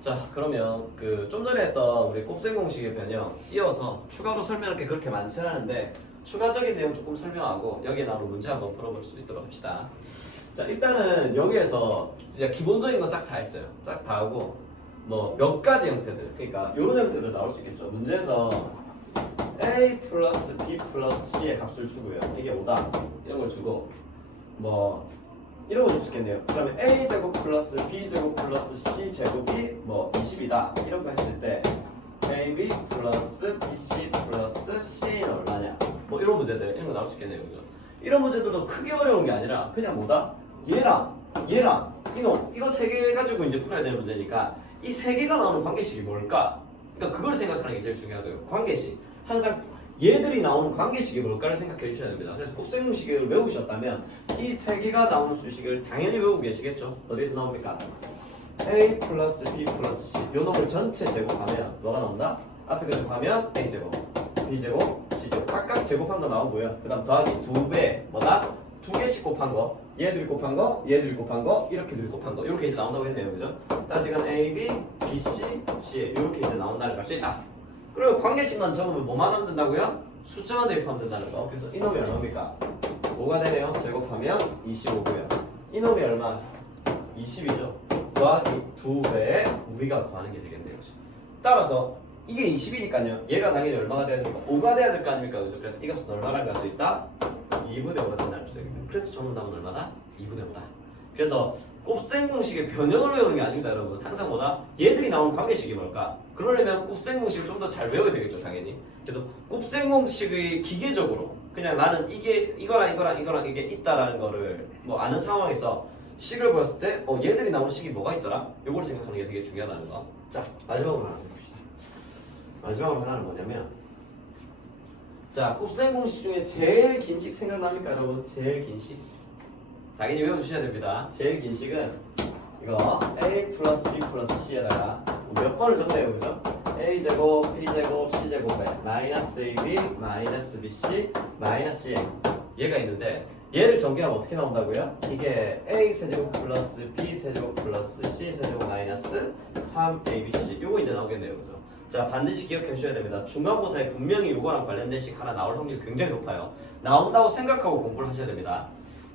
자, 그러면 그 좀 전에 했던 우리 곱셈 공식의 변형 이어서 추가로 설명할 게 그렇게 많지 않은데 추가적인 내용 조금 설명하고 여기에 나오는 문제 한번 풀어볼 수 있도록 합시다. 자, 일단은 여기에서 이제 기본적인 거 싹 다 했어요. 싹 다 하고 뭐 몇 가지 형태들, 그러니까 이런 형태들 나올 수 있겠죠. 문제에서 a 플러스 b 플러스 c의 값을 주고요. 이게 5다 이런 걸 주고 뭐 이런 거 줄 수 있겠네요. 그러면 a 제곱 플러스 b 제곱 플러스 c 제곱이 뭐 20이다 이런 거 했을 때 ab 플러스 bc 플러스 c는 얼마냐, 뭐 이런 문제들 이런 거 나올 수 있겠네요. 그죠? 이런 문제들도 크게 어려운 게 아니라 그냥 뭐다? 얘랑 이거 세 개 가지고 이제 풀어야 되는 문제니까 이 세 개가 나오는 관계식이 뭘까? 그러니까 그걸 생각하는 게 제일 중요하고요. 관계식. 항상 얘들이 나오는 관계식이 뭘까를 생각해 주셔야 됩니다. 그래서 곱셈 공식을 외우셨다면 이 세 개가 나오는 수식을 당연히 외우고 계시겠죠? 어디에서 나옵니까? a 플러스 b 플러스 c 요 놈을 전체 제곱하면 뭐가 나온다? 앞에 거 제곱하면 a 제곱, b 제곱, c 제곱 각각 제곱한 거 나오고요. 그 다음 더하기 2배 뭐다? 2개씩 곱한 거, 얘들이 곱한 거, 얘들이 곱한 거, 이렇게들이 곱한 거 이렇게 이제 나온다고 했네요. 그죠? 따지간 a, b, b, c, c 이렇게 이제 나온다는 걸 수 있다. 그리고 관계식만 적으면 뭐만 하면 된다고요? 숫자만 대입하면 된다는 거. 그래서 이놈이 얼마입니까? 5가 되네요. 제곱하면 25고요. 이놈이 얼마? 20이죠. 더하기 2배에 우리가 더하는 게 되겠네요. 그죠? 따라서 이게 20이니까요. 얘가 당연히 얼마가 돼야 됩니까? 5가 돼야 될 거 아닙니까? 그죠? 그래서 이 값은 얼마라고 할 수 있다? 2분의 5가 된다는 거죠. 그래서 정답은 얼마다? 2분의 5다. 그래서 곱셈 공식의 변형을 외우는 게 아닙니다, 여러분. 항상 뭐다? 얘들이 나오는 관계식이 뭘까? 그러려면 곱셈 공식을 좀 더 잘 외워야 되겠죠, 당연히. 그래서 곱셈 공식의 기계적으로 그냥 나는 이거랑 이게 있다라는 거를 뭐 아는 상황에서 식을 보였을 때 얘들이 나오는 식이 뭐가 있더라? 요걸 생각하는 게 되게 중요하다는 거. 자, 마지막으로 하나 봅시다. 마지막으로 하나는 뭐냐면 자, 곱셈 공식 중에 제일 긴 식 생각납니까, 여러분? 제일 긴 식? 당연히 외워주셔야 됩니다. 제일 긴 식은 이거 a 플러스 b 플러스 c에다가 몇 번을 적네요, 그죠? a 제곱, b 제곱, c 제곱에 마이너스 ab, 마이너스 bc, 마이너스 a 얘가 있는데 얘를 전개하면 어떻게 나온다고요? 이게 a 세제곱 플러스 b 세제곱 플러스 c 세제곱 마이너스 3abc 요거 이제 나오겠네요, 그죠? 자, 반드시 기억해 주셔야 됩니다. 중간고사에 분명히 요거랑 관련된 식 하나 나올 확률이 굉장히 높아요. 나온다고 생각하고 공부를 하셔야 됩니다.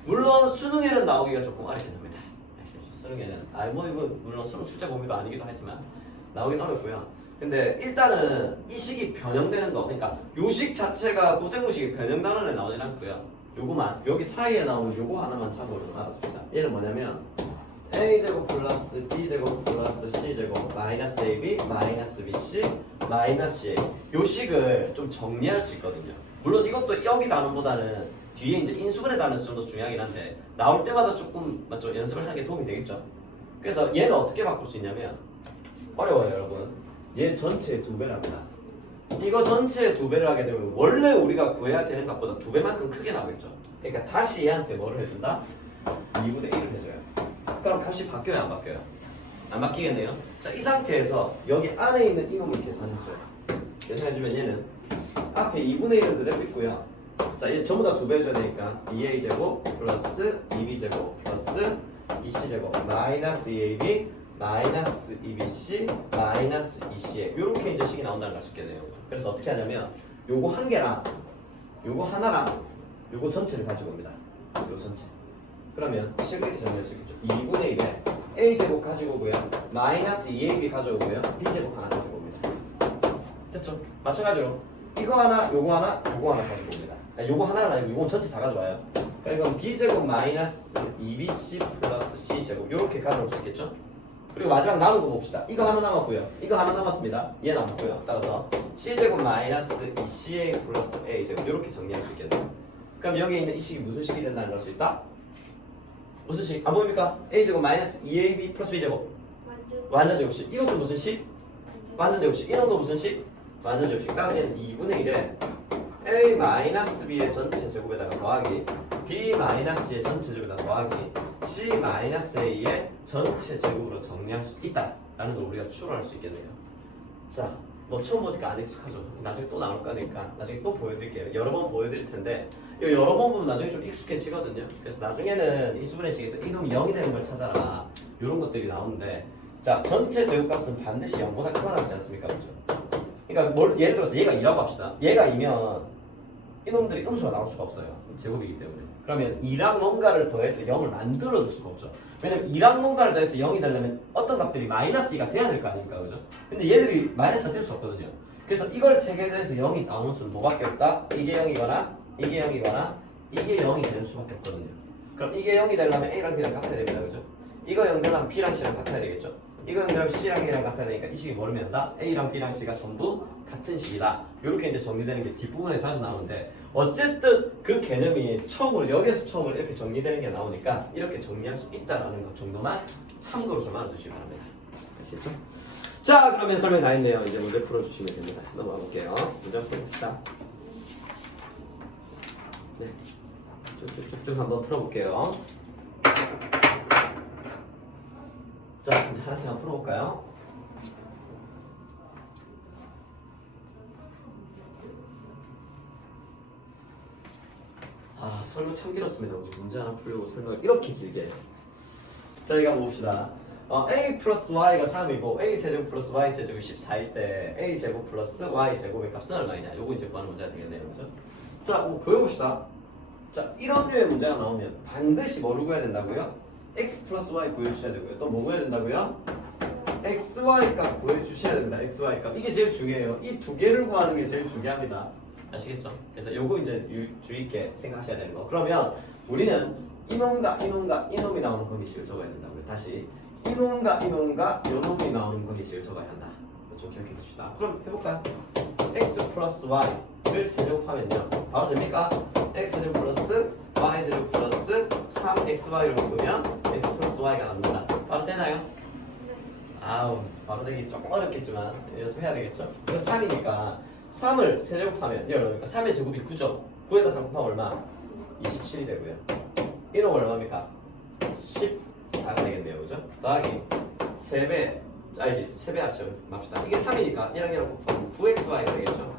물론 수능에는 나오기가 조금 어렵게 됩니다. 수능에는 뭐 이거 물론 수능 출제 범위도 아니기도 하지만 나오긴 어렵고요. 근데 일단은 이 식이 변형되는 거, 그러니까 요 식 자체가 곱셈공식이 변형단원에 나오진 않고요. 요거만 여기 사이에 나오는 요거 하나만 참고로 알아둡시다. 얘는 뭐냐면 a 제곱 플러스 b 제곱 플러스 c 제곱 마이너스 ab 마이너스 bc 마이너스 a 요 식을 좀 정리할 수 있거든요. 물론 이것도 여기 단원보다는 뒤에 이제 인수분해 단원에서 좀 더 중요하긴 한데 나올 때마다 조금 맞죠? 연습을 하는 게 도움이 되겠죠. 그래서 얘는 어떻게 바꿀 수 있냐면 어려워요, 여러분. 얘 전체의 2배랍니다. 이거 전체의 2배를 하게 되면 원래 우리가 구해야 되는 값보다 2배만큼 크게 나오겠죠. 그러니까 다시 얘한테 뭐를 해준다? 2분의 1을 해줘요. 그럼 값이 바뀌어요, 안 바뀌어요? 안 바뀌겠네요. 자, 이 상태에서 여기 안에 있는 이놈을 계산해줘요. 계산해주면 얘는 앞에 2분의 1은 그대로 있고요. 자, 얘 전부 다 2배 해줘야 되니까 2a 제곱 플러스 2b 제곱 플러스 2c 제곱 마이너스 2ab 마이너스 2bc 마이너스 2ca 이렇게 이제 식이 나온다는 걸 수 있겠네요. 그래서 어떻게 하냐면 요거 한 개랑 요거 하나랑 요거 전체를 가지고 옵니다. 요 전체. 그러면 식을 이렇게 정리할 수 있겠죠. 2분의 1에 a 제곱 가지고 오고요. 마이너스 2ab 가져오고요. b 제곱 하나 가지고 옵니다. 됐죠? 마찬가지로 이거 하나, 요거 하나, 요거 하나 가지고 옵니다. 아니, 요거 하나가 아니고 요건 전체 다 가져와요. 그러니까 이건 b제곱 마이너스 2bc 플러스 c제곱 요렇게 가져올 수 있겠죠? 그리고 마지막 남은 거 봅시다. 이거 하나 남았고요. 이거 하나 남았습니다. 얘 남았고요. 따라서 c제곱 마이너스 2ca 플러스 a제곱 요렇게 정리할 수 있겠네요. 그럼 여기에 있는 이 식이 무슨 식이 된다는 걸 수 있다? 무슨 식? 안 보입니까? a제곱 마이너스 2ab 플러스 b제곱 완전 제곱식. 이것도 무슨 식? 완전 제곱식. 이놈도 무슨 식? 완전 제곱식. 따라서 얘는 2분의 1에 a 마이너스 b의 전체 제곱에다가 더하기 b 마이너스의 전체 제곱에다가 더하기 c 마이너스 a의 전체 제곱으로 정리할 수 있다라는 걸 우리가 추론할 수 있겠네요. 자, 뭐 처음 보니까 안 익숙하죠. 나중에 또 나올 거니까 나중에 또 보여드릴게요. 여러 번 보여드릴 텐데 이 여러 번 보면 나중에 좀 익숙해지거든요. 그래서 나중에는 인수분해식에서 이놈이 0이 되는 걸 찾아라 이런 것들이 나오는데 자, 전체 제곱값은 반드시 0보다 크거나 같지 않습니까? 그죠? 그러니까 예를 들어서 얘가 2라고 합시다. 얘가 2면 이놈들이 음수가 나올 수가 없어요. 제곱이기 때문에. 그러면 2랑 뭔가를 더해서 0을 만들어줄 수가 없죠. 왜냐면 2랑 뭔가를 더해서 0이 되려면 어떤 값들이 마이너스 2가 돼야 될 거 아닙니까? 그죠? 근데 얘들이 마이너스가 될 수 없거든요. 그래서 이걸 3개 더해서 0이 나오는 수는 뭐밖에 없다? 이게 0이거나 이게 0이거나 이게 0이 되는 수밖에 없거든요. 그럼 이게 0이 되려면 A랑 B랑 같아야 됩니다. 그죠? 이거 0 되려면 B랑 C랑 같아야 되겠죠? 이거 0 되려면 C랑 A랑 같아야 되니까 이 식이 뭐를 한다? A랑 B랑 C가 전부 같은 식이다. 이렇게 이제 정리되는 게 뒷부분에 자주 나오는데 어쨌든 그 개념이 여기서 처음으로 이렇게 정리되는 게 나오니까 이렇게 정리할 수 있다라는 것 정도만 참고로 좀 알아두시면 됩니다. 아시겠죠? 자, 그러면 설명 다 했네요. 이제 문제 풀어주시면 됩니다. 넘어가 볼게요. 문제 풀어봅시다. 네, 쭉쭉쭉쭉 한번 풀어볼게요. 자, 이제 하나씩 한번 풀어볼까요? 아, 설명 참 길었습니다. 문제 하나 풀려고 설명을 이렇게 길게 해요. 자, 이거 한번 봅시다. a 플러스 y가 3이고 a 세제곱 플러스 y 세제곱이 14일 때 a 제곱 플러스 y 제곱의 값은 얼마이냐? 요거 이제 구하는 문제가 되겠네요. 그죠? 자, 그려봅시다. 자, 이런 류의 문제가 나오면 반드시 뭐를 구해야 된다고요? x 플러스 y 구해주셔야 되고요. 또 뭐 구해야 된다고요? xy 값 구해주셔야 됩니다. xy 값. 이게 제일 중요해요. 이 두 개를 구하는 게 제일 중요합니다. 아시겠죠? 그래서 요거 이제 주의 있게 생각하셔야 되는 거. 그러면 우리는 이놈과 이놈과 이놈이 나오는 관계식을 적어야 된다고요. 다시 이놈과 이놈과 요놈이 나오는 관계식을 적어야 한다. 좀 기억해 두시다. 그럼 해볼까요? x 플러스 y를 세제곱하면요 바로 됩니까? x제곱 플러스 y제곱 플러스 3xy로 묶으면 x 플러스 y가 납니다. 바로 되나요? 아우, 바로 되기 조금 어렵겠지만 연습해야 되겠죠? 그럼 3이니까 3을 세제곱하면 그러니까 3의 제곱이 9죠. 9에다 3 곱하면 얼마? 27이 되고요. 이놈 얼마입니까? 14가 되겠네요. 그죠? 더하기 3배, 아니지 3배 합쳐 맙시다. 이게 3이니까 1랑 1랑 곱하면 9xy가 되겠죠?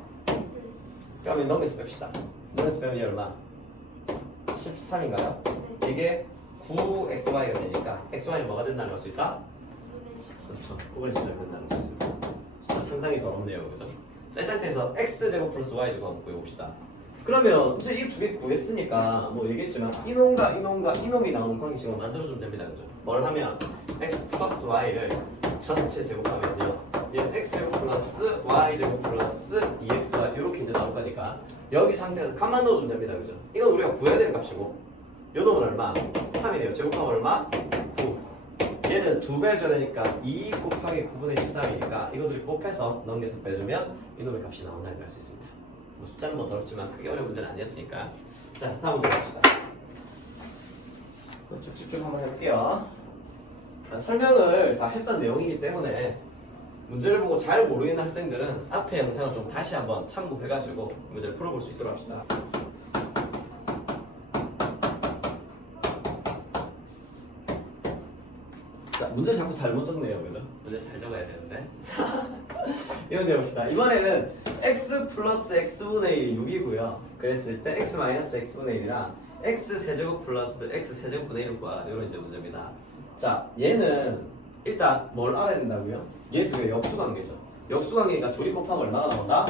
그러면 넘겨서 뺍시다. 넘겨서 빼면 얼마? 13인가요? 이게 9xy가 되니까 xy는 뭐가 된다는 걸 수 있다? 그렇죠. 9분의 7을 된다는 걸 수 있습니다. 상당히 더럽네요. 그죠? 자, 이 상태에서 x제곱 플러스 y제곱 한번 구해봅시다. 그러면 이제 이 두 개 구했으니까 뭐 얘기했지만 이놈과 이놈과 이놈이 나오는 관계식을 만들어주면 됩니다. 그죠? 뭘 하면 x 플러스 y를 전체 제곱하면요 얘는 x제곱 플러스 y제곱 플러스 2xy 이렇게 이제 나올 거니까 여기 상태에서 값만 넣어주면 됩니다. 그죠? 이건 우리가 구해야 되는 값이고 요 놈은 얼마? 3이래요. 제곱하면 얼마? 9. 얘는 2배 해줘야 되니까 2 곱하기 9분의 13이니까 이거들이 곱해서 넘겨서 빼주면 이놈의 값이 나온다는 걸 알 수 있습니다. 뭐 숫자는 뭐 더럽지만 크게 어려운 문제는 아니었으니까. 자, 다음 문제 봅시다. 쭉쭉쭉 한번 해볼게요. 설명을 다 했던 내용이기 때문에 문제를 보고 잘 모르겠는 학생들은 앞에 영상을 좀 다시 한번 참고해가지고 문제를 풀어볼 수 있도록 합시다. 자, 문제 자꾸 잘못 적네요. 그죠? 문제 잘 적어야 되는데. 자, 이 문제 봅시다. 이번에는 x 플러스 x분의 1이 6이고요. 그랬을 때 x 마이너스 x분의 1이랑 x 세제곱 플러스 x 세제곱분의 1을 구하라. 이런 이제 문제입니다. 자, 얘는 일단 뭘 알아야 된다고요? 얘 두 개 역수관계죠. 역수관계니까 둘이 곱하면 얼마가 나온다?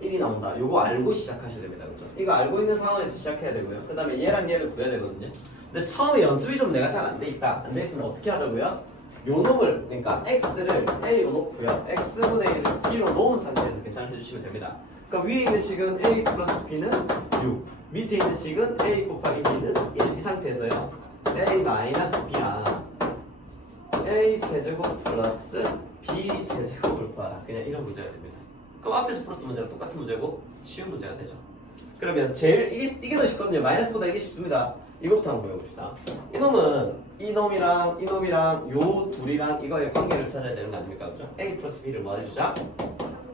1이 나온다. 요거 알고 시작하셔야 됩니다. 그죠? 이거 알고 있는 상황에서 시작해야 되고요. 그 다음에 얘랑 얘를 구해야 되거든요. 근데 처음에 연습이 좀 내가 잘 안 돼 있다. 안 돼 있으면 어떻게 하자고요? 요 놈을, 그러니까 x를 a로 놓고요. x분의 1을 b로 놓은 상태에서 계산을 해주시면 됩니다. 그러니까 위에 있는 식은 a 플러스 b는 6, 밑에 있는 식은 a 곱하기 b는 1. 이 상태에서요. a 마이너스 b랑 a 세제곱 플러스 b 세제곱을 구하라. 그냥 이런 문제가 됩니다. 그럼 앞에서 풀었던 문제랑 똑같은 문제고 쉬운 문제가 되죠. 그러면 제일 이게 더 쉽거든요. 마이너스보다 이게 쉽습니다. 이거부터 한번 보여봅시다. 이놈은 이놈이랑 요 둘이랑 이거의 관계를 찾아야 되는 거 아닙니까? 그죠? a 플러스 b를 뭐 해주자?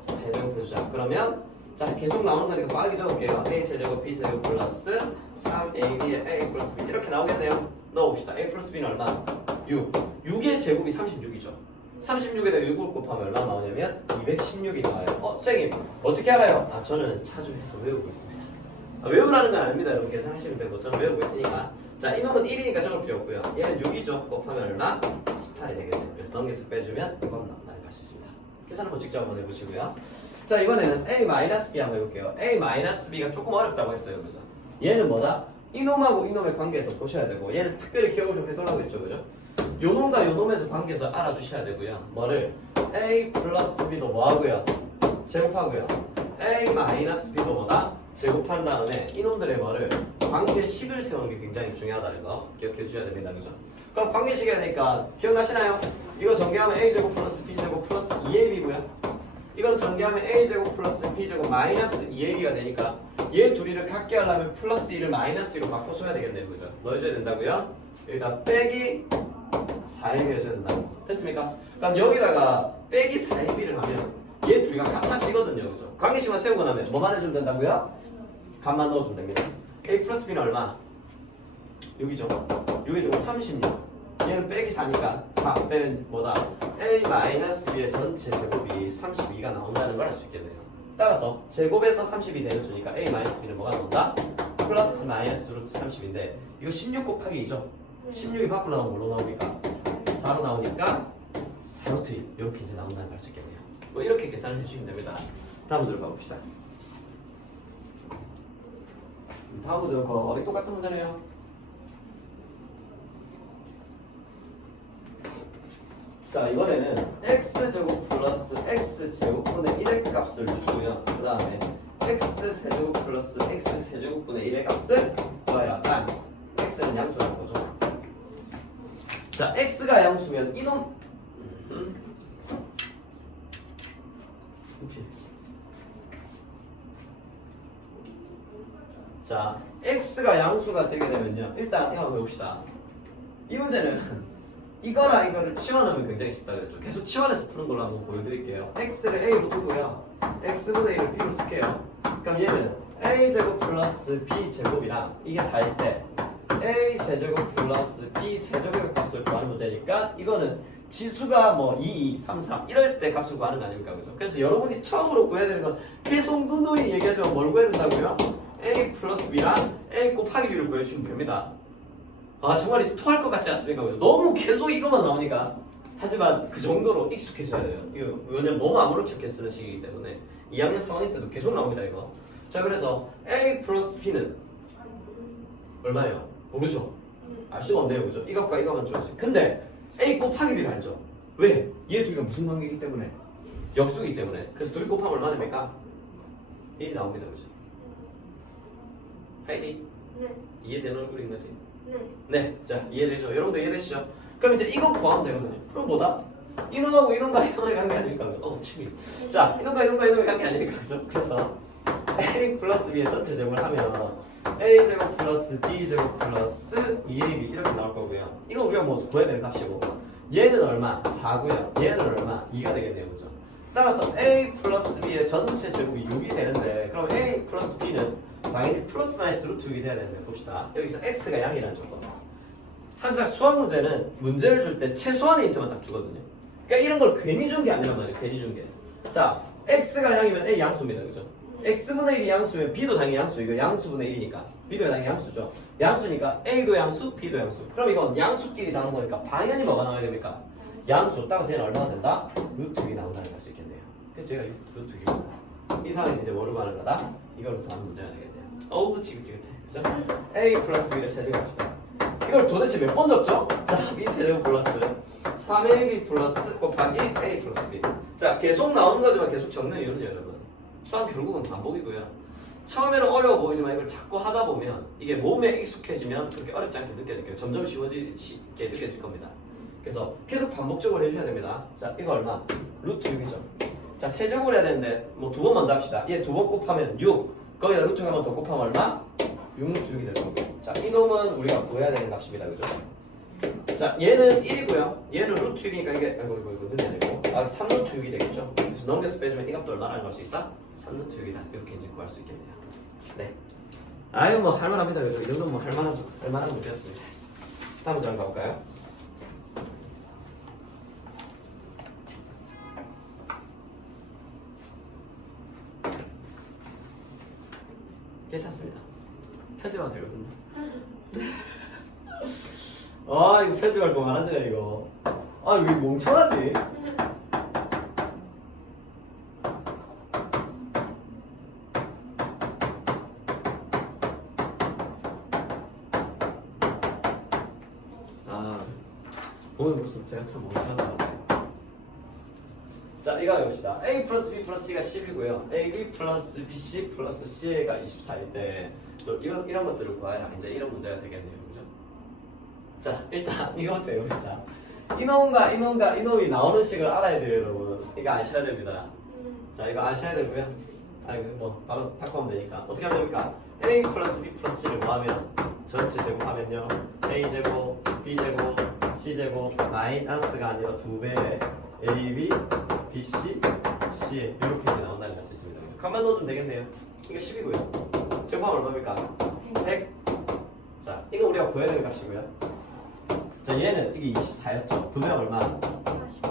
세제곱 해주자. 그러면 자, 계속 나오는 거니까 빠르게 적을게요. a 세제곱 b 세제곱 플러스 3ab의 a 플러스 b 이렇게 나오겠네요. 넣어봅시다. a 플러스 b는 얼마? 6. 6의 제곱이 36이죠. 36에다 6을 곱하면 얼마 나오냐면 216이 나와요. 선생님 어떻게 알아요? 저는 자주 해서 외우고 있습니다. 외우라는 건 아닙니다. 여러분 계산하시면 되고 저는 외우고 있으니까 자, 이놈은 1이니까 적을 필요 없고요. 얘는 6이죠. 곱하면 얼마? 18이 되겠네요. 그래서 넘겨서 빼주면 이건 나타날 수 있습니다. 계산 한번 직접 한번 해보시고요. 자, 이번에는 A-B 한번 해볼게요. A-B가 조금 어렵다고 했어요. 그죠? 얘는 뭐다? 이놈하고 이놈의 관계에서 보셔야 되고, 얘는 특별히 기억을 좀 해두라고 했죠. 그죠? 요놈과 요놈에서 관계에서 알아주셔야 되고요. 뭐를? A 플러스 B도 뭐하고요? 제곱하고요. A-B도 뭐다? 제곱한 다음에 이놈들의 뭐를? 관계식을 세우는 게 굉장히 중요하다는 거 기억해 주셔야 됩니다. 그죠? 그럼 관계식이 되니까 기억나시나요? 이거 전개하면 A제곱 플러스 B제곱 플러스 2AB고요. 이건 전개하면 A제곱 플러스 B제곱 마이너스 2AB가 되니까 얘 둘이를 같게 하려면 플러스 2를 마이너스 2로 바꿔줘야 되겠네요. 그죠? 넣어줘야 된다고요? 여기다 빼기 4AB 해줘야 된다고. 됐습니까? 그럼 여기다가 빼기 4AB를 하면 얘 둘이가 같아지거든요. 그죠? 관계식만 세우고 나면 뭐만 해주면 된다고요? 값만 넣어주면 됩니다. A 플러스 B는 얼마? 6이죠. 6이 좀 36. 얘는 빼기 4니까 4 빼면 뭐다? A 마이너스 B의 전체 제곱이 32가 나온다는 걸 알 수 있겠네요. 따라서 제곱에서 30이 되는 수니까 A 마이너스 B는 뭐가 나온다? 플러스 마이너스 루트 30인데 이거 16 곱하기 2죠? 16이 밖으로 나오면 뭘로 나옵니까? 4로 나오니까 4루트 1 이렇게 이제 나온다는 걸 알 수 있겠네요. 뭐 이렇게 계산을 해주시면 됩니다. 다음 문제로 가봅시다. 다음 문제는 거의 똑같은 문제네요. 자, 이번에는 x제곱 플러스 x제곱분의 1의 값을 주고요. 그 다음에 x세제곱 플러스 x세제곱분의 1의 값을 뭐야? 딴 x는 양수라는 거죠. 자, x가 양수면 이놈 자, x가 양수가 되게 되면요. 일단 이거 해봅시다. 이 문제는 이거랑 이거를 치환하면 굉장히 쉽다 그랬죠. 계속 치환해서 푸는 걸로 한번 보여드릴게요. x를 a로 두고요. x분의 1을 b로 둘게요. 그럼 얘는 a제곱 플러스 b제곱이랑 이게 4일 때 a 세제곱 플러스 b 세제곱의 값을 구하는 문제니까 이거는 지수가 뭐 2, 2, 3, 3 이럴 때 값을 구하는 거 아닙니까? 그죠? 그래서 여러분이 처음으로 구해야 되는 건 계속 누누이 얘기하지만 뭘 구해야 된다고요? a 플러스 b랑 a 곱하기 b를 구해주시면 됩니다. 아, 정말 이제 토할 것 같지 않습니까? 너무 계속 이것만 나오니까. 하지만 그 정도로 익숙해져야 돼요. 이거 왜냐면 너무 아무렇지 않게 쓰는 식이기 때문에 2학년 3학년 때도 계속 나옵니다 이거. 자, 그래서 a 플러스 b는 얼마예요? 모르죠? 알 수가 없네요. 그죠? 이것과 이것만 줘야지. 근데 a 곱하기 b를 알죠? 왜? 얘 둘이가 무슨 관계이기 때문에? 역수이기 때문에. 그래서 둘이 곱하면 얼마 됩니까? 1이 나옵니다. 그죠? 하이디? 네. 이해되는 얼굴인 거지? 네. 네, 자, 이해되죠? 여러분도 이해되시죠? 그럼 이제 이거 구하면 되거든요. 그럼 뭐다? 이놈하고 이놈과 이놈의 관계 아닙니까? 취미. 자, 이놈과 이놈과 이놈의 관계 아닙니까? 그래서 a 플러스 b의 전체 제곱을 하면 a 제곱 플러스 b 제곱 플러스 2ab 이렇게 나올 거고요. 이거 우리가 뭐 구해야 되는 값이고, 얘는 얼마? 4고요. 얘는 얼마? 2가 되겠네요, 그죠? 따라서 a 플러스 b의 전체 제곱이 6이 되는데, 그럼 a 플러스 b는 당연히 플러스 마이너스 루트 6이 돼야 되는데, 봅시다. 여기서 x가 양이라는 조건. 항상 수학 문제는 문제를 줄 때 최소한의 힌트만 딱 주거든요. 그러니까 이런 걸 괜히 준 게 아니란 말이에요. 괜히 준 게. 자, x가 양이면 a 양수입니다, 그죠? x분의 1이 양수면 b도 당연히 양수. 이거 양수분의 1이니까 b도 당연히 양수죠. 양수니까 a도 양수, b도 양수. 그럼 이건 양수끼리 다는 거니까 당연히 뭐가 나와야 됩니까? 양수. 따라서 얘는 얼마나 된다? 루트 6이 나온다는 걸 알 수 있겠네요. 그래서 제가 루트 6 이 상황에서 이제 뭐를 구하는 거다? 이걸로 더 하는 문제가 되겠네요. 어우, 지긋지긋해. 그죠? a 플러스 b를 세제곱합시다. 이걸 도대체 몇 번 적죠? 자, b 세제곱 플러스 3ab 플러스 곱하기 a 플러스 b. 자, 계속 나오는 거지만 계속 적는 이유는 여러분, 수학 결국은 반복이고요. 처음에는 어려워 보이지만 이걸 자꾸 하다 보면 이게 몸에 익숙해지면 그렇게 어렵지 않게 느껴질 거예요. 점점 쉬워지게 느껴질 겁니다. 그래서 계속 반복적으로 해주셔야 됩니다. 자, 이거 얼마? 루트 6이죠. 자, 세제곱을 해야 되는데 뭐 두 번 먼저 합시다. 얘 두 번 곱하면 6. 거기다 루트 한 번 더 곱하면 얼마? 6루트 6이 될 거고. 자, 이놈은 우리가 구해야 되는 값입니다. 그죠? 자, 얘는 1이고요. 얘는 루트 6이니까 이게 이거 눈이 아니고 3루트 6이 되겠죠? 그래서 넘겨서 빼주면 이 값도 얼마나 갈 수 있다? 3루트 6이다. 이렇게 이제 구할 수 있겠네요. 네. 아유, 뭐 할만합니다. 그죠? 이 정도는 뭐 할만하죠. 할만한 문제였습니다. 다음 문제 한번 가볼까요? 괜찮습니다. 편집하면 되거든요. 아 이거 편집할 거 많아지네 이거. 아 왜 멍청하지? 아 오늘 무슨 제가 참 멍청하다. 자 이거 해봅시다. A 플러스 B 플러스 C가 10이고요. AB 플러스 BC 플러스 CA가 24일 때 또 이런 것들을 구하라. 이제 이런 문제가 되겠네요. 그죠? 자 일단 이거부터 해봅시다. 이놈과 이놈과 이놈이 나오는 식을 알아야 돼요 여러분. 이거 아셔야 됩니다. 자 이거 아셔야 되고요. 아 이거 뭐 바로 바꾸면 되니까 어떻게 하면 됩니까? A 플러스 B 플러스 C를 뭐하면 전체 제곱하면요 A제곱 B제곱 C제곱 마이너스가 아니라 2배의 AB BC CA 이렇게 이제 나온다는 걸 알 수 있습니다. 가만 넣어주면 되겠네요. 이거 10이고요. 제곱하면 얼마입니까? 100. 자 이거 우리가 구해야 되는 값이고요. 자 얘는 이게 24였죠. 2배가 얼마?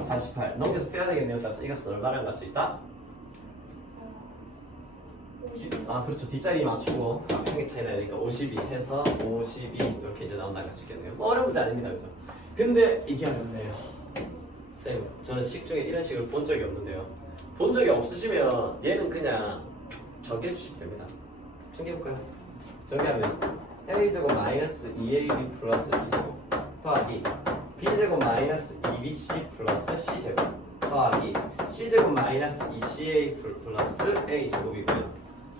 48. 넘겨서 빼야 되겠네요. 따라서 이 값은 얼마라는 걸 알 수 있다? 아 그렇죠. 뒷자리 맞추고 한개 차이 나니까 52 해서 52 이렇게 이제 나온다는 걸 알 수 있겠네요. 뭐 어려운 문제 아닙니다. 그죠? 근데 이게 어렵네요. 쌤 저는 식 중에 이런 식을 본 적이 없는데요. 본 적이 없으시면 얘는 그냥 정해주시면 됩니다. 정해볼까요? 정리하면 A제곱 마이너스 2AB 플러스 B제곱 더하기 B제곱 마이너스 2BC 플러스 C제곱 더하기 C제곱 마이너스 2CA 플러스 A제곱이고요.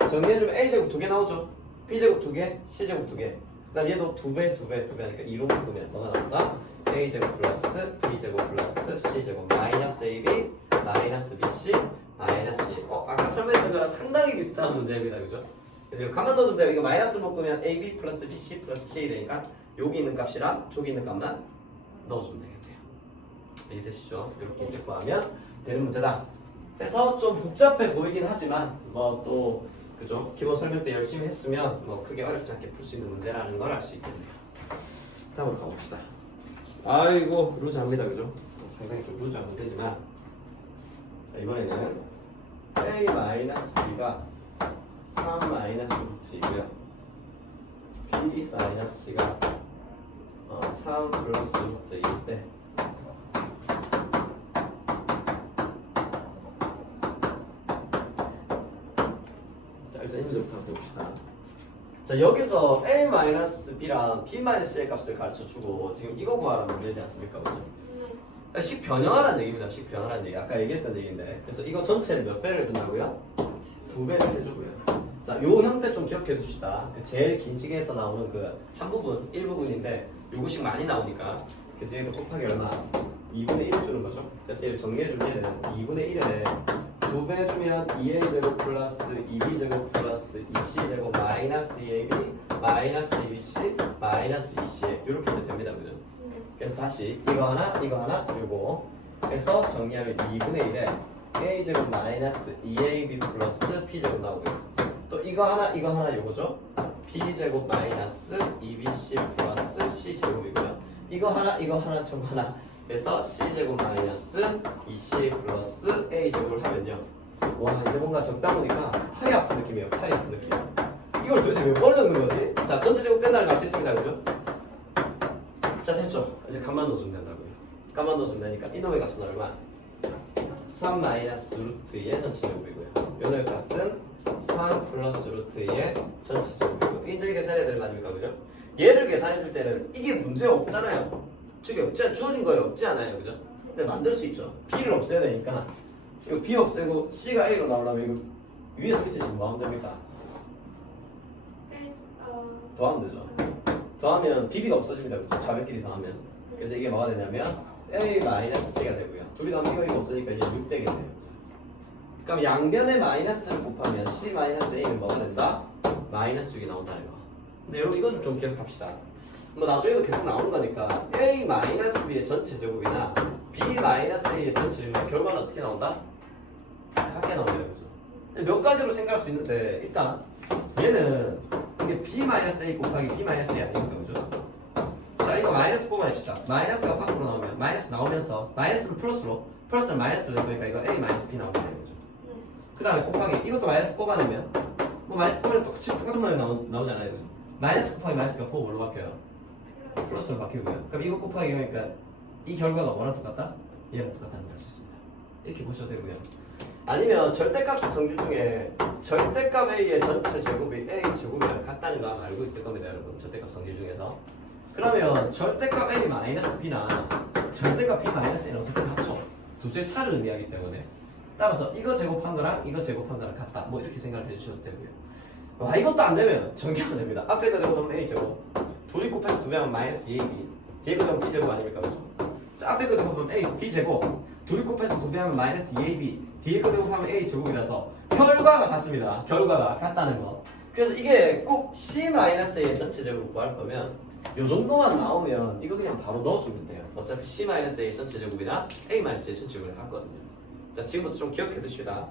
정리해주면 A제곱 2개 나오죠? B제곱 2개, C제곱 2개 그 다음 얘도 2배, 2배, 2배 하니까 2로 묶으면 뭐가 나온다? A제곱 플러스 B제곱 플러스 C제곱 마이너스 AB 마이너스 BC 마이너스 C 아까 설명했던 거랑 상당히 비슷한 문제입니다. 그죠? 그래서 가만 넣어주면 돼요. 이거 마이너스 묶으면 AB 플러스 BC 플러스 C 되니까 여기 있는 값이랑 저기 있는 값만 넣어주면 되겠네요. 이해되시죠? 이렇게 이제 구하면 되는 문제다. 그래서 좀 복잡해 보이긴 하지만 뭐 또 그죠? 기본 설명 때 열심히 했으면 뭐 크게 어렵지 않게 풀 수 있는 문제라는 걸 알 수 있겠네요. 다음으로 가봅시다. 아이고 루즈합니다. 그죠? 상당히 좀 루즈한 문제지만 자, 이번에는 A-B가 3 마이너스 루트이고요. B 마이너스 C가 3 플러스 루트일 때 자 일단 이 문제부터 한번 봅시다. 자 여기서 A-B랑 B-C의 값을 가르쳐주고 지금 이거 구하라는 문제지 않습니까? 그죠? 식 변형하라는 얘기입니다. 식 변형하라는 얘기. 아까 얘기했던 얘기인데 그래서 이거 전체를 몇 배를 해준다고요? 2배를 해주고요. 자, 요 형태 좀 기억해 둡시다. 그 제일 긴 식에서 나오는 그 한 부분, 1부분인데 요거식 많이 나오니까 그래서 얘도 곱하기 얼마? 2분의 1 주는 거죠. 그래서 얘를 정리해 주면 얘는 2분의 1에 2배 해주면 2a제곱 플러스 2b제곱 플러스 2c제곱 마이너스 2ab 마이너스 2bc 마이너스 2c 이렇게 됩니다. 그죠? 그래서 다시 이거 하나 요거 그래서 정리하면 2분의 1에 a제곱 마이너스 2ab 플러스 b제곱 나오고요. 또 이거 하나 요거죠. b제곱 마이너스 2bc 플러스 c제곱이고요. 이거 하나 저거 하나 그래서 c제곱 마이너스 2c 플러스 a제곱을 하면요. 와 이제 뭔가 적다 보니까 팔이 아픈 느낌이에요. 팔이 아픈 느낌. 이걸 도대체 몇 번을 넣는 거지? 자 전체 제곱 된다는 걸 알 수 있습니다. 그죠? 자 됐죠? 이제 값만 넣어주면 된다고요. 값만 넣어주면 되니까 이놈의 값은 얼마? 3 마이너스 루트 2의 전체 제곱이고요. 요놈의 값은 3 플러스 루트 2의 전체 제곱이고 이제 계산해야 될 거 아닙니까? 그죠? 얘를 계산해 줄 때는 이게 문제 없잖아요. 주어진 거에 없지 않아요. 그죠? 근데 만들 수 있죠. B를 없애야 되니까 이거 B 없애고 C가 A로 나오려면 이거 위에서 밑에 지금 뭐 하면 됩니까? 더하면 되죠. 더하면 BB가 없어집니다. 그렇죠? 좌변끼리 더하면. 그래서 이게 뭐가 되냐면 A-C가 되고요. 둘이 더하면 이거 없으니까 이제 6 되겠네요. 그럼 양변의 마이너스를 곱하면 C-A는 뭐가 된다? 마이너스 6이 나온다는 거. 근데 여러분 이건 좀 기억합시다. 뭐 나중에도 계속 나오는 거니까 A-B의 전체 제곱이나 B-A의 전체 제곱이나 결과는 어떻게 나온다? 같게 나온다는 거죠. 몇 가지로 생각할 수 있는데 일단 얘는 이게 B-A 곱하기 B-A 아닙니까? 그죠? 자 이거 마이너스 뽑아냅시다. 마이너스가 밖으로 나오면 마이너스 나오면서 마이너스를 플러스는 마이너스로 되니까 이거 A-B 나오게 되는 거죠. 그 다음에 곱하기 이것도 마이너스 뽑아내면 뭐 마이너스 뽑으면 똑같은 모양이 나오잖아요. 그죠? 마이너스 곱하기 마이너스가 보고 뭘로 바뀌어요? 플러스로 바뀌고요. 그럼 이거 곱하기 이거니까 이 결과가 뭐랑 똑같다? 얘랑 똑같다는 걸 알 수 있습니다. 이렇게 보셔도 되고요. 아니면 절대값의 성질 중에 절대값 A의 전체 제곱이 A 제곱이랑 같다는 거 아마 알고 있을 겁니다, 여러분. 절대값 성질 중에서. 그러면 절대값 A 마이너스 B나 절대값 B 마이너스 A는 어차피 같죠. 두 수의 차를 의미하기 때문에. 따라서 이거 제곱한 거랑 이거 제곱한 거랑 같다. 뭐 이렇게 생각을 해주셔도 되고요. 와, 이것도 안 되면 전개하면 됩니다. 앞에 거 제곱하면 A 제곱. 둘이 곱해서 두 배 하면 마이너스 2AB. 뒤에 거 제곱 B 제곱 아닙니까, 그죠? 자, 앞에 거 제곱하면 A B 제곱. 둘이 곱해서 두 배 하면 마이너스 2AB. 뒤에 거 제곱하면 A 제곱이라서 결과가 같습니다. 결과가 같다는 거. 그래서 이게 꼭 C-A의 전체 제곱을 구할 거면 요 정도만 나오면 이거 그냥 바로 넣어주면 돼요. 어차피 C-A의 전체 제곱이나 A-A의 전체 제곱이랑 같거든요. 자, 지금부터 좀 기억해 두시다.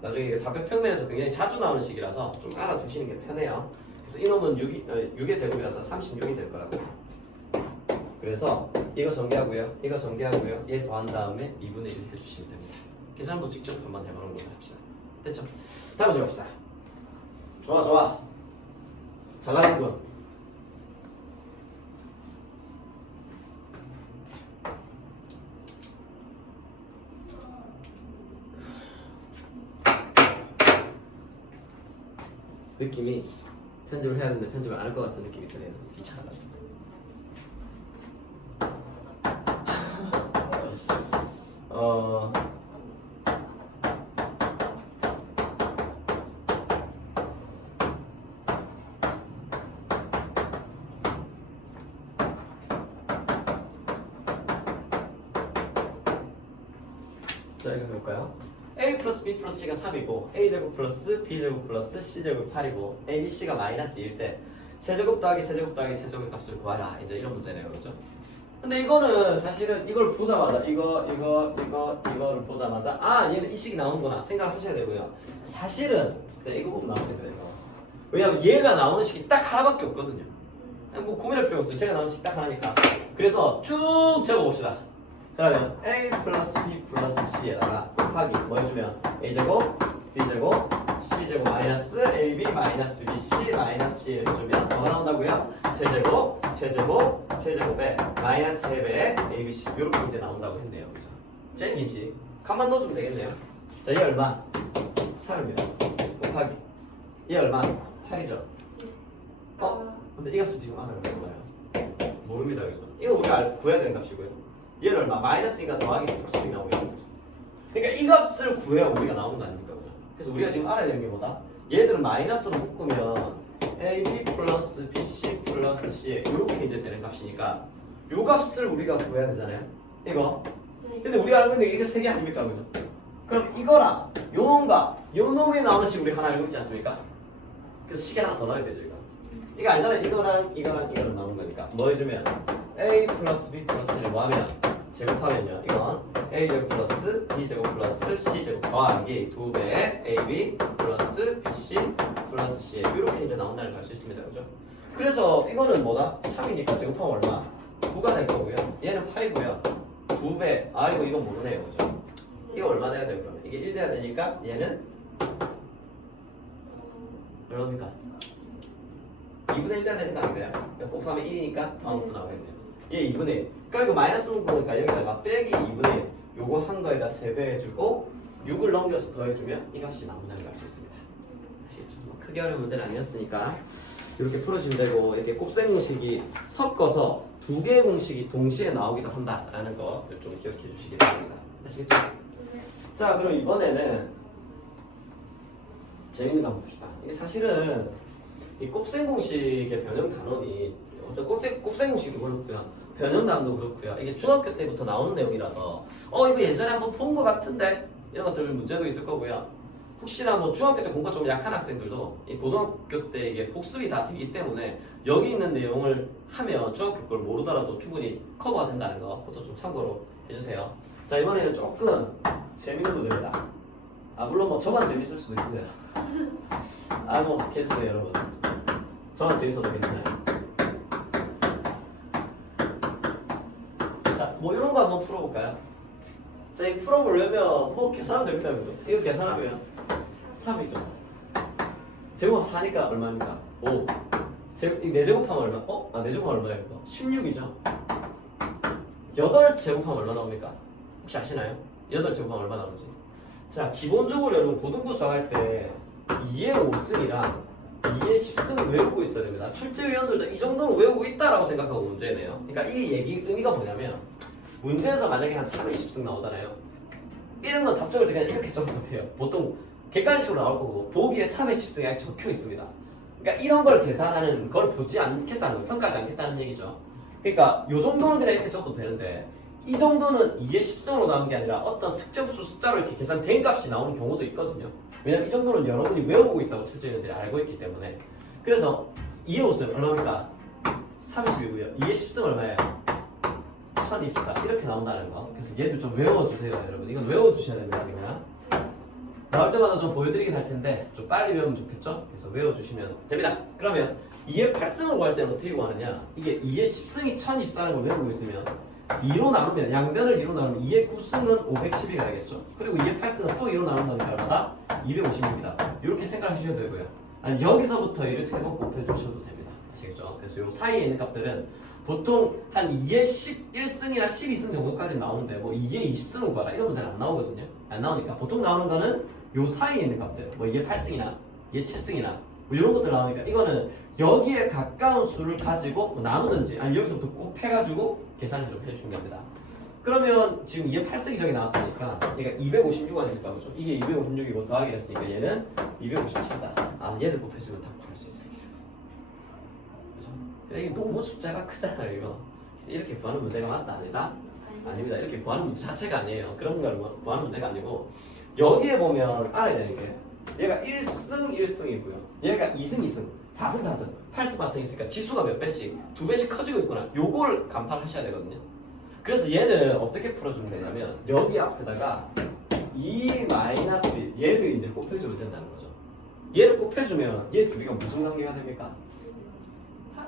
나중에 이게 좌표 평면에서 굉장히 자주 나오는 식이라서 좀 알아두시는 게 편해요. 그래서 이놈은 6의 제곱이라서 36이 될 거라고. 그래서 이거 전개하고요. 이거 전개하고요. 얘 더한 다음에 2분의 1 해주시면 됩니다. 계산부 직접 한번 해보는 걸로 합시다. 됐죠? 다음 문제 봅시다. 좋아 좋아. 잘 나갔군. 느낌이 편집을 해야 되는데 편집을 안 할 것 같은 느낌이 드네요. 귀찮아가지고. 자, 이거 볼까요? A 플러스 B 플러스 C가 3이고 A제곱 플러스 B제곱 플러스 C제곱 8이고 A, B, C가 마이너스 2일 때 세제곱 더하기 세제곱 더하기 세제곱 값을 구하라. 이제 이런 문제네요. 그죠? 근데 이거는 사실은 이걸 보자마자 이거를 보자마자 아, 얘는 이 식이 나오는구나 생각하셔야 되고요. 사실은 이거 보면 나오게 돼요. 왜냐면 얘가 나오는 식이 딱 하나밖에 없거든요. 뭐 고민할 필요 없어요. 제가 나오는 식이 딱 하나니까. 그래서 쭉 적어봅시다. 그러면 A 플러스 B 플러스 C에다가 곱하기 뭐 해주면 A제곱, B제곱, C제곱 마이너스 AB 마이너스 BC 마이너스 C 해주면 뭐가 나온다고요? 세제곱, 세제곱, 세제곱에 마이너스 3배의 ABC 이렇게 이제 나온다고 했네요. 그죠? 제일 긴식 칸만 넣어주면 되겠네요. 자, 얘 얼마? 3입니다. 곱하기 얘 얼마? 8이죠? 근데 이 값은 지금 알아요? 몰라요? 모릅니다. 그죠? 이거 우리가 구해야 되는 값이고요. 얘는 얼마? 마이너스니까 더하기 플러스 나오게 되는 거죠. 그러니까 이 값을 구해야 우리가 나오는 거 아닙니까? 그죠? 그래서 우리가 지금 알아야 되는 게 뭐다? 얘들은 마이너스로 묶으면 AB 플러스 BC 플러스 C 이렇게 이제 되는 값이니까 요 값을 우리가 구해야 되잖아요. 이거. 근데 우리가 알고 있는 게 이게 세 개 아닙니까? 그죠? 그럼 이거랑 요놈과 요 놈이 나오는 식 우리 하나 알고 있지 않습니까? 그래서 식이 하나 더 나와야 되죠. 이거 아니잖아요. 이거랑 나오는 거니까 뭐 해주면 A 플러스 B 플러스를 뭐 하면 제곱하면요. 이건 A제곱 플러스 B제곱 플러스 C제곱 더하기 2배 AB 플러스 BC 플러스 C 이렇게 이제 나온다는 걸 알 수 있습니다. 그죠? 그래서 이거는 뭐다? 3이니까 제곱하면 얼마? 9가 될 거고요. 얘는 8이고요. 2배. 이거 모르네요. 그죠? 이거 얼마 돼야 돼요? 그러면 이게 1 돼야 되니까 얘는 얼마입니까? 2분의 1 돼야 되는 거 아닌가요? 곱하면 1이니까 다음부터 나오겠네요. 얘 2분의 1. 그러니까 이거 마이너스 묶으니까 여기다가 빼기 2분의 1. 요거 한 거에다 3배 해주고 6을 넘겨서 더해주면 이 값이 나온다는 걸 알 수 있습니다. 아시겠죠? 뭐 크게 어려운 문제는 아니었으니까 이렇게 풀어주면 되고 이렇게 곱셈 공식이 섞어서 두 개의 공식이 동시에 나오기도 한다라는 거 좀 기억해 주시기 바랍니다. 아시겠죠? 자, 그럼 이번에는 재밌는 거 한번 봅시다. 이게 사실은 이 곱셈 공식의 변형 단원이 곱셈 공식도 그렇고요. 변형담도 그렇고요. 이게 중학교 때부터 나오는 내용이라서 이거 예전에 한번 본 것 같은데 이런 것들 문제도 있을 거고요. 혹시나 뭐 중학교 때 공부가 좀 약한 학생들도 이 고등학교 때 이게 복습이 다 되기 때문에 여기 있는 내용을 하면 중학교 걸 모르더라도 충분히 커버가 된다는 거 그것도 좀 참고로 해주세요. 자, 이번에는 조금 재밌는 문제입니다. 물론 뭐 저만 재밌을 수도 있습니다. 뭐 괜찮아요 여러분. 저만 재밌어도 괜찮아요. 자, 뭐 이런 거 한번 풀어볼까요? 자, 이 풀어보려면 뭐 계산하면 됩니다. 그죠? 이거 계산하면 3이죠. 제곱 4니까 얼마입니까? 5. 이 4제곱하면 얼마? 4제곱하면 얼마야 이거? 16이죠. 8제곱하면 얼마 나옵니까? 혹시 아시나요? 8제곱하면 얼마 나오는지. 자, 기본적으로 여러분 고등부 수학할 때 2의 5승이랑 2의 10승을 외우고 있어야 됩니다. 출제위원들도 이 정도는 외우고 있다라고 생각하고 문제 내요. 그러니까 이 의미가 뭐냐면 문제에서 만약에 한 3의 10승 나오잖아요. 이런 건 답적을 그냥 이렇게 적어도 돼요. 보통 객관식으로 나올 거고 보기에 3의 10승이 아직 적혀 있습니다. 그러니까 이런 걸 계산하는 걸 보지 않겠다는 거, 평가하지 않겠다는 얘기죠. 그러니까 이 정도는 그냥 이렇게 적어도 되는데 이 정도는 2의 10승으로 나오는 게 아니라 어떤 특정 수 숫자로 이렇게 계산된 값이 나오는 경우도 있거든요. 왜냐면 이 정도는 여러분이 외우고 있다고 출제위원들이 알고 있기 때문에. 그래서 2의 5승 얼마입니까? 30이고요. 2의 10승 얼마예요? 1024 이렇게 나온다는 거. 그래서 얘들 좀 외워주세요 여러분. 이건 외워주셔야 됩니다. 그냥 나올 때마다 좀 보여드리긴 할 텐데 좀 빨리 외우면 좋겠죠? 그래서 외워주시면 됩니다. 그러면 2의 8승을 구할 때는 어떻게 구하느냐? 이게 2의 10승이 1024라는 걸 외우고 있으면 2로 나누면 양변을 2로 나누면 2의 9승은 510이 가야겠죠. 그리고 2의 8승은 또 2로 나눈다는 게 얼마다? 250입니다. 이렇게 생각하셔도 되고요. 아니 여기서부터 2를 3번 곱해주셔도 됩니다. 아시겠죠? 그래서 요 사이에 있는 값들은 보통 한 2의 11승이나 12승 정도까지 나오는데 뭐 2의 20승을 구하라 이런 문제는 안 나오거든요. 안 나오니까 보통 나오는 거는 요 사이에 있는 값들 뭐 2의 8승이나 2의 7승이나 뭐 이런 것들 나오니까 이거는 여기에 가까운 수를 가지고 뭐 나누든지 아니 여기서부터 곱해가지고 계산을 좀 해주시면 됩니다. 그러면 지금 2의 8승이 저기 나왔으니까 얘가 256 아닙니까? 그죠? 이게 256이고 더하기 했으니까 얘는 257이다. 아 얘를 곱해주면 다 구할 수 있어요. 그죠? 이게 너무 숫자가 크잖아요 이거. 이렇게 구하는 문제가 맞다 아니다? 아닙니다. 이렇게 구하는 문제 자체가 아니에요. 그런 걸 구하는 문제가 아니고 여기에 보면 알아야 되는 게 얘가 1승 1승이고요. 얘가 2승 2승 4승 4승 8승 8승 있으니까 지수가 몇 배씩 2배씩 커지고 있구나. 요걸 간파하셔야 되거든요. 그래서 얘는 어떻게 풀어주면 되냐면 여기 앞에다가 2 마이너스 1 얘를 이제 곱해주면 된다는 거죠. 얘를 곱해주면 얘 둘이가 무슨 관계가 됩니까?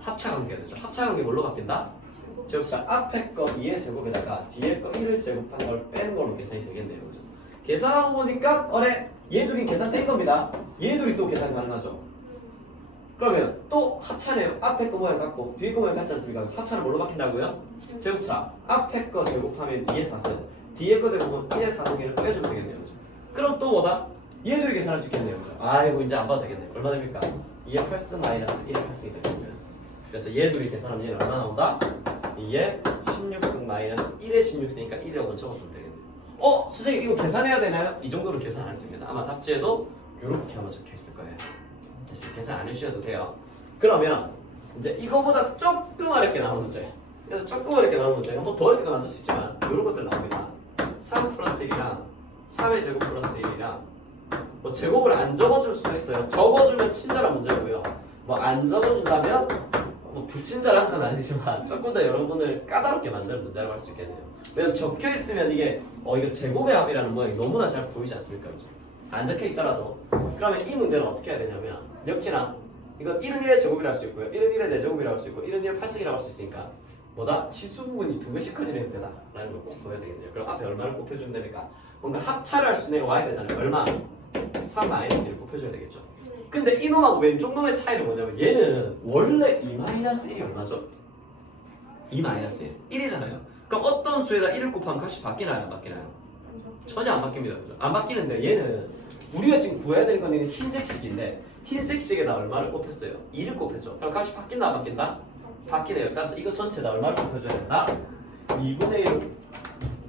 합차 관계가 되죠. 합차 관계 뭘로 바뀐다? 제곱자 앞에 거 2의 제곱에다가 뒤에 거 1을 제곱한 걸 뺀 걸로 계산이 되겠네요. 그죠? 계산하고 보니까 얘 둘이 계산된 겁니다. 얘 둘이 또 계산 가능하죠. 그러면 또 합차네요. 앞에 거 모양 같고 뒤에 거 모양 같지 않습니까? 합차는 뭘로 바뀐다고요? 제곱차 앞에 거 제곱하면 2의 4승 뒤에 거 제곱하면 1의 4승을 빼주면 되겠네요. 그죠? 그럼 또 뭐다? 얘 둘이 계산할 수 있겠네요. 그죠? 아이고 이제 안 봐도 되겠네요. 얼마 됩니까? 2의 8승 마이너스 1의 8승이 되겠네요. 그래서 얘 둘이 계산하면 얘는 얼마 나온다? 2의 16승 마이너스 1의 16승이니까 1의 5는 적어주면 되겠네요. 선생님 이거 계산해야 되나요? 이 정도로 계산 안 됩니다. 아마 답지에도 이렇게 아마 적혀 있을 거예요. 다시 계산 안 해주셔도 돼요. 그러면 이제 이거보다 조금 어렵게 나오는 문제. 그래서 조금 어렵게 나오는 문제. 뭐 더 어렵게 만들 수 있지만 이런 것들 나옵니다. 3 플러스 1이랑 3의 제곱 플러스 1이랑 뭐 제곱을 안 적어줄 수도 있어요. 적어주면 친절한 문제고요. 뭐 안 적어준다면 뭐 불친절한 건 아니지만 조금 더 여러분을 까다롭게 만드는 문제라고 할 수 있겠네요. 왜냐면 적혀 있으면 이게 이거 제곱의 합이라는 모양이 너무나 잘 보이지 않습니까? 그죠? 안 적혀 있더라도 그러면 이 문제는 어떻게 해야 되냐면 역시나 이건 1은 1의 제곱이라 할 수 있고요. 1은 1의 4제곱이라 할 수 있고 1은 1의 8승이라고 할 수 있으니까 뭐다? 지수 부분이 2배씩 커지는 형태다 라는 걸 꼭 보여야 되겠네요. 그럼 앞에 얼마를 곱해주면 됩니까? 뭔가 합차를 할 수 있는 와야 되잖아요. 얼마? 3-1을 곱해줘야 되겠죠. 근데 이놈하고 왼쪽 놈의 차이는 뭐냐면 얘는 원래 2-1이 얼마죠? 2-1 1이잖아요. 그럼 어떤 수에다 1을 곱하면 값이 바뀌나요? 안 바뀌나요? 전혀 안 바뀝니다. 그죠? 안 바뀌는데 얘는 우리가 지금 구해야 되는 건 흰색식인데 흰색식에다 얼마를 곱했어요? 2를 곱했죠. 그럼 값이 바뀐다 안 바뀐다? 바뀌네요. 따라서 이거 전체에다 얼마를 곱해줘야 된다? 2분의 1을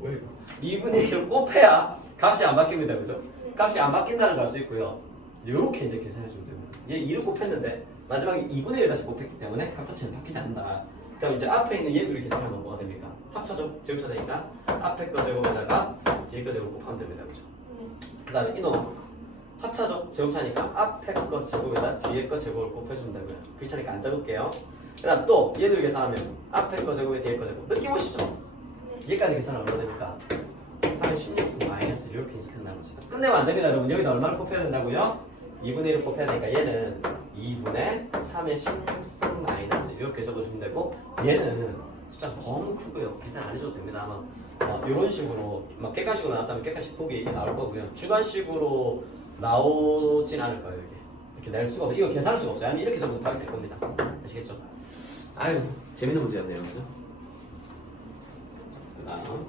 왜 이거? 2분의 1을 곱해야 값이 안 바뀝니다. 그죠? 값이 안 바뀐다는 걸 알 수 있고요. 이렇게 이제 계산해주면 됩니다. 얘 2를 곱했는데 마지막에 2분의 1을 다시 곱했기 때문에 값 자체는 바뀌지 않는다. 그럼 이제 앞에 있는 얘 둘이 계산하면 뭐가 됩니까? 합차죠? 제곱차 되니까 앞에 거 제곱에다가 뒤에 거 제곱 곱하면 됩니다. 그죠? 그 다음에 이놈 합차죠? 제곱차니까 앞에 거 제곱에다 뒤에 거 제곱을 곱해주면 되고요. 귀찮으니까 안 적을게요. 그 다음 또 얘 둘이 계산하면 앞에 거 제곱에 뒤에 거 제곱 느낌 오시죠? 얘까지 계산하면 얼마 됩니까? 3의 16승 마이너스 이렇게 이제 된다는 거죠. 끝내면 안 됩니다. 여러분 여기다 얼마를 곱해야 된다고요? 2분의 1을 곱해야 되니까 얘는 2분의 3의 16승 마이너스 이렇게 적어주면 되고 얘는 숫자가 너무 크고요. 계산 안 해줘도 됩니다. 아마 이런 식으로 막 객관식으로 나왔다면 객관식 보기 이게 나올 거고요. 주관식으로 나오진 않을 거예요. 이게 이렇게 낼 수가 없어. 이거 계산할 수가 없어요. 아니 이렇게 적어도 답이 될 겁니다. 아시겠죠? 아유 재밌는 문제였네요, 그죠? 그다음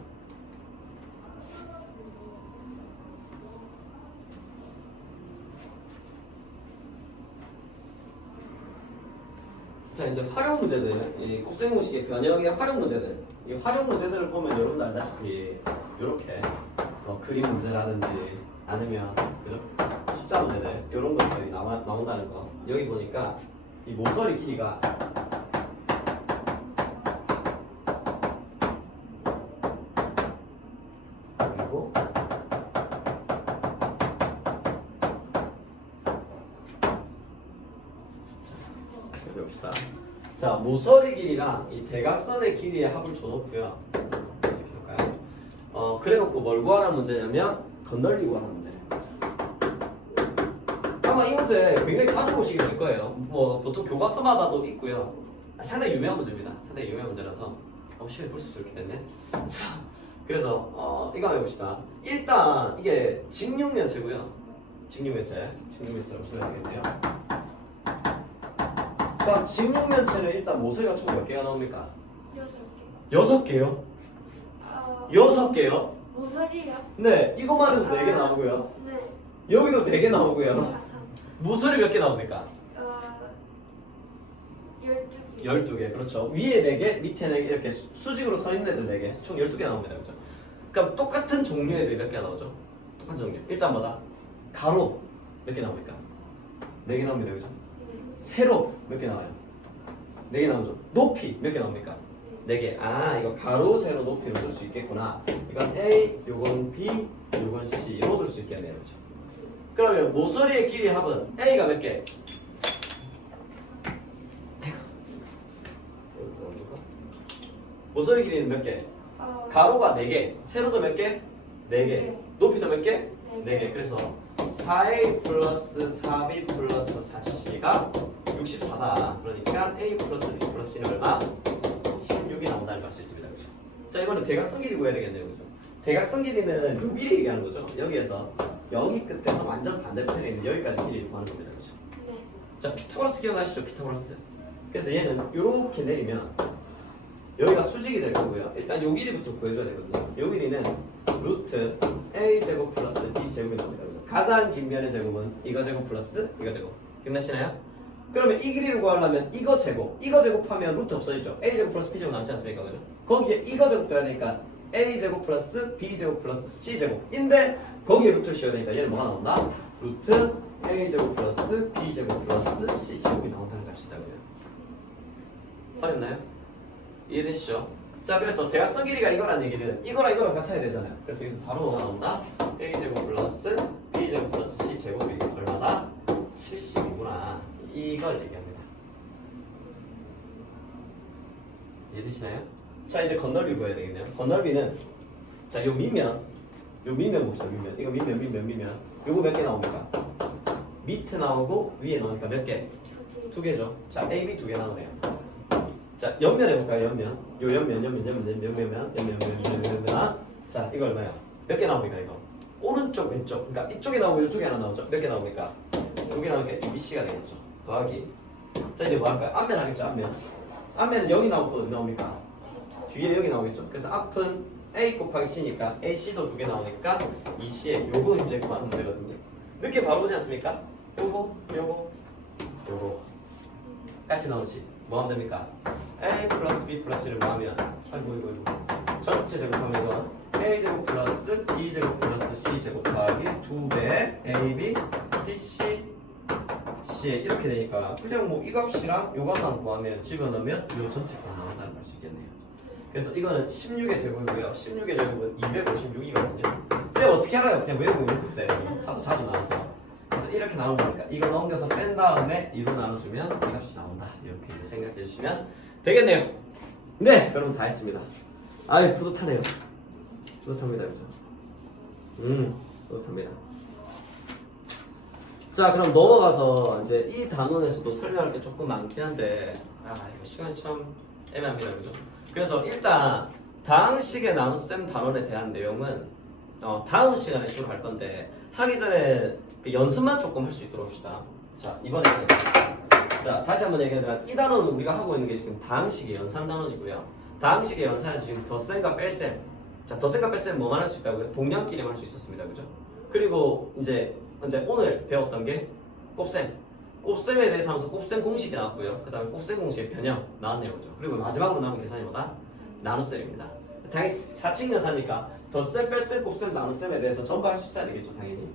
자 이제 활용 문제들, 이 곱셈공식의 변형의 활용 문제들. 이 활용 문제들을 보면 여러분들 알다시피 이렇게 그림 문제라든지 아니면 그죠? 숫자 문제들 이런 것들이 나온다는 거. 여기 보니까 이 모서리 길이가 그리고 여기 봅시다. 자 모서리 길이랑 이 대각선의 길이의 합을 줘놓고요. 이렇게 볼까요? 그래놓고 뭘 구하라는 문제냐면 건널리 구하라는 문제예요. 아마 이 문제 굉장히 자주 보시게 될 거예요. 뭐 보통 교과서마다도 있고요. 상당히 유명한 문제입니다. 상당히 유명한 문제라서 시간이 벌써 이렇게 됐네. 자, 그래서 이거 한번 해봅시다. 일단 이게 직육면체고요. 직육면체로 써야 되겠네요. 그럼 직육면체는 일단 모서리가 총 몇 개가 나옵니까? 6개. 6개요? 6개요? 모서리요? 네, 이것만 해도 4개 나오고요. 네. 여기도 4개 나오고요. 모서리 몇 개 나옵니까? 12개. 12개, 그렇죠. 위에 4개, 밑에 4개, 이렇게 수직으로 서 있는 애들 4개, 총 12개 나옵니다. 그렇죠? 그럼 똑같은 종류의 애들이 몇 개 나오죠? 똑같은 종류. 일단 뭐다? 가로 몇 개 나옵니까? 4개 나옵니다. 그죠? 세로 몇 개 나와요? 4개 나오죠? 높이 몇 개 나옵니까? 4개. 아, 이거 가로, 세로, 높이로 둘 수 있겠구나. 이건 A, 요건 B, 요건 C로 둘 수 있겠네요. 그렇죠? 그러면 모서리의 길이 합은 A가 몇 개? 모서리 길이는 몇 개? 가로가 4개, 세로도 몇 개? 4개, 높이도 몇 개? 4개. 그래서 4A 플러스 4B 플러스 4C가 64다. 그러니까 A 플러스 B 플러스 C는 얼마? 16이 나온다는 걸 알 수 있습니다. 그렇죠? 자, 이번엔 대각선 길이 구해야 되겠네요. 그죠? 대각선 길이는 요 길이 얘기하는 거죠. 여기에서 여기 끝에서 완전 반대편에 있는 여기까지 길이를 구하는 겁니다. 그렇죠? 네. 자, 피타고라스 기억나시죠? 피타고라스. 그래서 얘는 이렇게 내리면 여기가 수직이 될 거고요. 일단 요 길이부터 구해줘야 되거든요. 요 길이는 루트 A 제곱 플러스 B 제곱이 나옵니다. 가장 긴 면의 제곱은 이거 제곱 플러스 이거 제곱. 기억나시나요? 그러면 이 길이를 구하려면 이거 제곱하면 루트 없어지죠. A 제곱 플러스 B 제곱 남지 않습니까? 그죠? 거기에 이거 제곱 돼야 되니까 A 제곱 플러스 B 제곱 플러스 C 제곱인데 거기에 루트를 씌워야 되니까 얘는 뭐가 나온다? 루트 A 제곱 플러스 B 제곱 플러스 C 제곱이 나온다는 걸 알 수 있다고요. 어렵나요? 이해되시죠? 자, 그래서 대각선 길이가 이거란 얘기는 이거랑 같아야 되잖아요. 그래서 여기서 바로 뭐가 나온다? A 제곱 플러스 B 제곱 플러스 C 제곱이 얼마다? 70이구나. 이걸 얘기합니다. 이해되시나요? 자, 이제 건널비 구해야 되겠네요. 건널비는 자, 요 밑면 봅시다. 밑면. 이거 밑면. 요거 몇 개 나옵니까? 밑에 나오고 위에 나오니까 몇 개? 2개죠. 자, AB 2개 나오네요. 자, 옆면 해볼까요? 옆면. 요 옆면. 자, 이거 얼마야? 몇 개 나옵니까, 이거? 오른쪽, 왼쪽. 그러니까 이쪽에 나오고 이쪽에 하나 나오죠? 몇 개 나옵니까? 2개 나오니까 BC가 되겠죠. 더하기. 자, 이제 뭐 할까요? 앞면 하겠죠, 앞면. 앞면은 여기 나오고 또 나옵니까? 뒤에 여기 나오겠죠? 그래서 앞은 A 곱하기 C니까 AC도 2개 나오니까 2C에 요거 이제 구하는 문제거든요. 늦게 바로 오지 않습니까? 요거. 같이 나오지. 뭐 하면 됩니까? A 플러스 B 플러스 C를 뭐 하면 이거 전체 제곱하면 이거 A 제곱 플러스 B 제곱 플러스 C 제곱 더하기 2배 AB BC C 이렇게 되니까 그냥 뭐 이 값이랑 요 값만 구하면 집어넣으면 요 전체 값 나온다는 걸 수 있겠네요. 그래서 이거는 16의 제곱이고요. 16의 제곱은 256이거든요. 쌤 어떻게 알아요? 그냥 외우고 이렇게 하도 자주 나와서. 그래서 이렇게 나오는 거니까 이거 넘겨서 뺀 다음에 2로 나눠주면 이 값이 나온다. 이렇게 이제 생각해 주시면 되겠네요. 네, 그럼 다 했습니다. 아유, 뿌듯하네요. 뿌듯합니다, 그죠? 뿌듯합니다. 자, 그럼 넘어가서 이제 이 단원에서도 설명할 게 조금 많긴 한데 이거 시간이 참 애매합니다, 그죠? 그래서 일단 다음 시기에 나눗셈 단원에 대한 내용은 다음 시간에 주로 할 건데 하기 전에 그 연습만 조금 할 수 있도록 합시다. 자, 이번에는 자, 다시 한번 얘기하자면 이 단어는 우리가 하고 있는 게 지금 다항식의 연산 단원이고요. 다항식의 연산은 지금 덧셈과 뺄셈. 자, 덧셈과 뺄셈 뭐만 할 수 있다고요? 동량끼리만 할 수 있었습니다. 그죠? 그리고 이제 오늘 배웠던 게 곱셈. 곱셈에 대해서 하면서 곱셈 공식이 나왔고요. 그 다음에 곱셈 공식의 변형 나왔네요. 그죠? 그리고 마지막으로 남은 계산이 뭐다? 나눗셈입니다. 당연히 사칙연산이니까 덧셈, 뺄셈, 곱셈, 나눗셈에 대해서 전부 할 수 있어야 되겠죠. 당연히.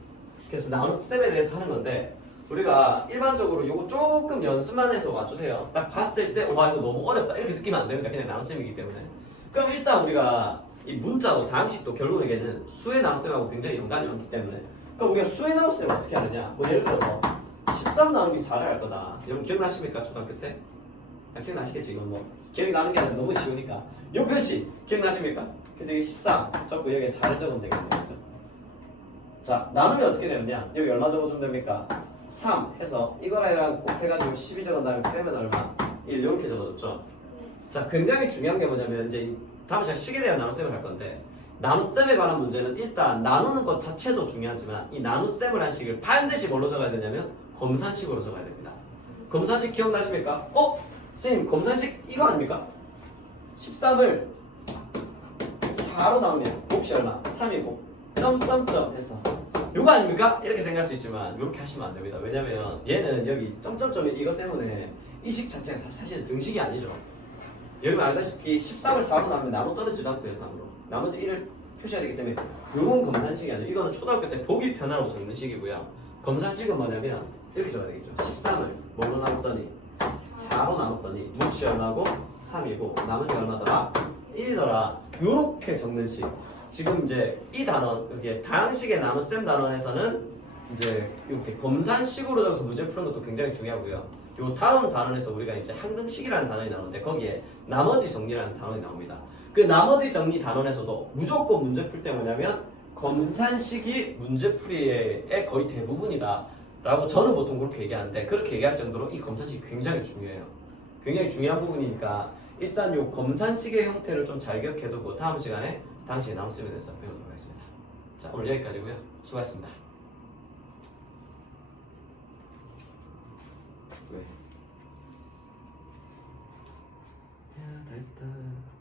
그래서 나눗셈에 대해서 하는 건데 우리가 일반적으로 요거 조금 연습만 해서 와주세요. 딱 봤을 때 와 이거 너무 어렵다 이렇게 느끼면 안 됩니다. 그냥 나눗셈이기 때문에. 그럼 일단 우리가 이 문자도 다항식도 결국에는 수의 나눗셈하고 굉장히 연관이 많기 때문에 그럼 우리가 수의 나눗셈을 어떻게 하느냐? 뭐 예를 들어서 13 나누기 4를 할 거다. 여러분 기억나십니까? 초등학교 때? 기억나시겠지? 이건 뭐 기억이 나는 게 아니라 너무 쉬우니까 요 표시 기억나십니까? 그래서 여기 13 적고 여기에 4를 적으면 되겠네요. 그죠? 자 나누면 어떻게 되느냐? 여기 얼마 적어주면 됩니까? 3 해서 이거랑 곱해가지고 12 적은 다음에 빼면 얼마? 1 이렇게 적어줬죠. 자 굉장히 중요한 게 뭐냐면 이제 다음 시간 식에 대한 나눗셈을 할 건데 나눗셈에 관한 문제는 일단 나누는 것 자체도 중요하지만 이 나눗셈을 한 식을 반드시 뭘로 적어야 되냐면 검산식으로 적어야 됩니다. 검산식 기억나십니까? 선생님 검산식 이거 아닙니까? 13을 4로 나누면 몫이 얼마? 3이고 점점점 해서 요거 아닙니까? 이렇게 생각할 수 있지만 이렇게 하시면 안 됩니다. 왜냐면 얘는 여기 점점점이 이것 때문에 이 식 자체가 다 사실 등식이 아니죠. 여러분 알다시피 13을 4로 나누면 나눠 떨어지지도 않고요. 3으로 나머지 1을 표시해야 되기 때문에 요건 검산식이 아니에요. 이거는 초등학교 때 보기 편하라고 적는 식이고요. 검산식은 뭐냐면 이렇게 적어야 되겠죠. 13을 뭐로 나눴더니 4로 나눴더니 몫이 얼마고 3이고 나머지가 얼마더라? 1이더라. 요렇게 적는 식. 지금 이제 이 단원 여기 다항식의 나눗셈 단원에서는 이제 이렇게 검산식으로 적어서 문제 푸는 것도 굉장히 중요하고요. 요 다음 단원에서 우리가 이제 항등식이라는 단원이 나오는데 거기에 나머지 정리라는 단원이 나옵니다. 그 나머지 정리 단원에서도 무조건 문제 풀 때 뭐냐면 검산식이 문제풀이의 거의 대부분이다 라고 저는 보통 그렇게 얘기하는데 그렇게 얘기할 정도로 이 검산식이 굉장히 중요해요. 굉장히 중요한 부분이니까 일단 요 검산식의 형태를 좀 잘 기억해두고 다음 시간에 당시의 나눗셈에 대해서 배우도록 하겠습니다. 자 오늘 여기까지고요. 수고하셨습니다. 왜? 야 다 했다.